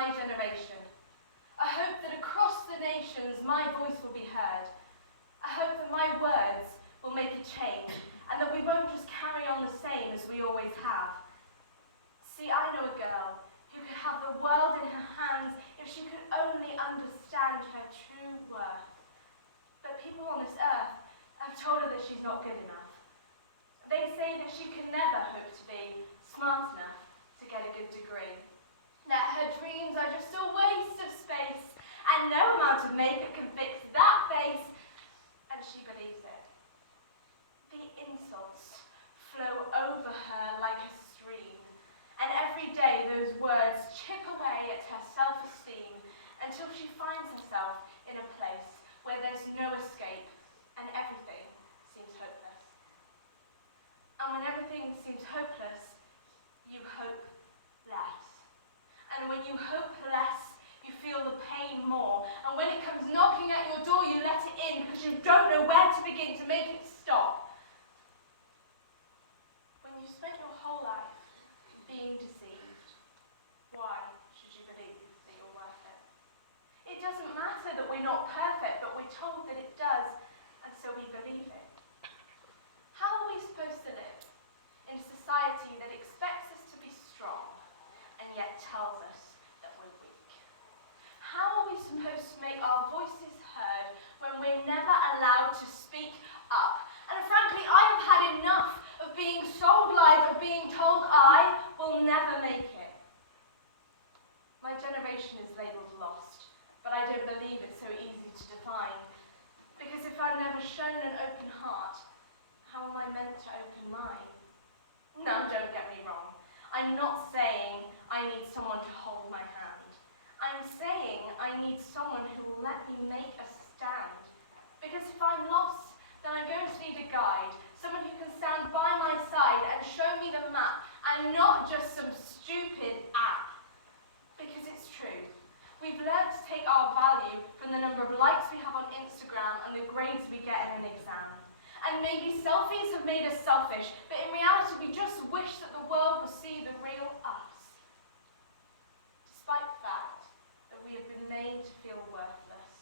my generation. I hope that across the nations my voice will be heard. I hope that my words will make a change and that we won't just carry on the same as we always have. See, I know a girl who could have the world in her hands if she could only understand her true worth. But people on this earth have told her that she's not good enough. They say that she can never hope to be smart enough to get a good degree. That her dreams are just a waste of space, and no amount of makeup can fix that face, and she believes it. The insults flow over her like a stream, and every day those words chip away at her self-esteem until she finds herself in a place where there's no escape and everything seems hopeless. And when everything seems hopeless, you hope less. And when you hope less, you feel the pain more. And when it comes knocking at your door, you let it in because you don't know where to begin to make it stop. When you spent your whole life being deceived, why should you believe that you're worth it? It doesn't matter that we're not perfect, but we're told that it does, and so we believe it. How are we supposed to live in a society that expects us to be strong and yet tells us that we're weak? How are we supposed to make our voices heard when we're never allowed to speak up? And frankly, I have had enough of being sold lies, of being told I will never make it. My generation is labelled lost, but I don't believe it's so easy to define. Because if I'm never shown an open heart, how am I meant to open mine? No, don't get me wrong. I'm not saying I need someone to hold my hand. I'm saying I need someone who will let me make a stand. Because if I'm lost, then I'm going to need a guide, someone who can stand by my side and show me the map, and not just some stupid app. Because it's true. We've learned to take our value from the number of likes we have on Instagram and the grades we get in an exam. And maybe selfies have made us selfish, but in reality we just wish that the world would see the real us. Despite the fact that we have been made to feel worthless,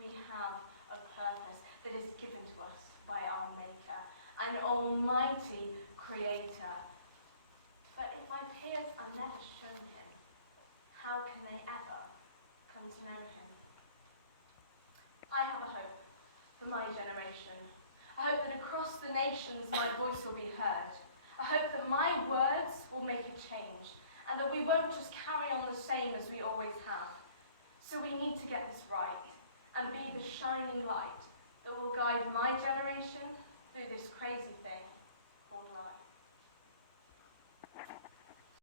we have a purpose that is given to us by our Maker, an almighty Creator. But if my peers are never shown Him, how can they ever come to know Him? I have a hope for my generation. I hope that across the nations my voice will be heard. I hope that my words will make a change and that we won't just carry on the same as we always have. So we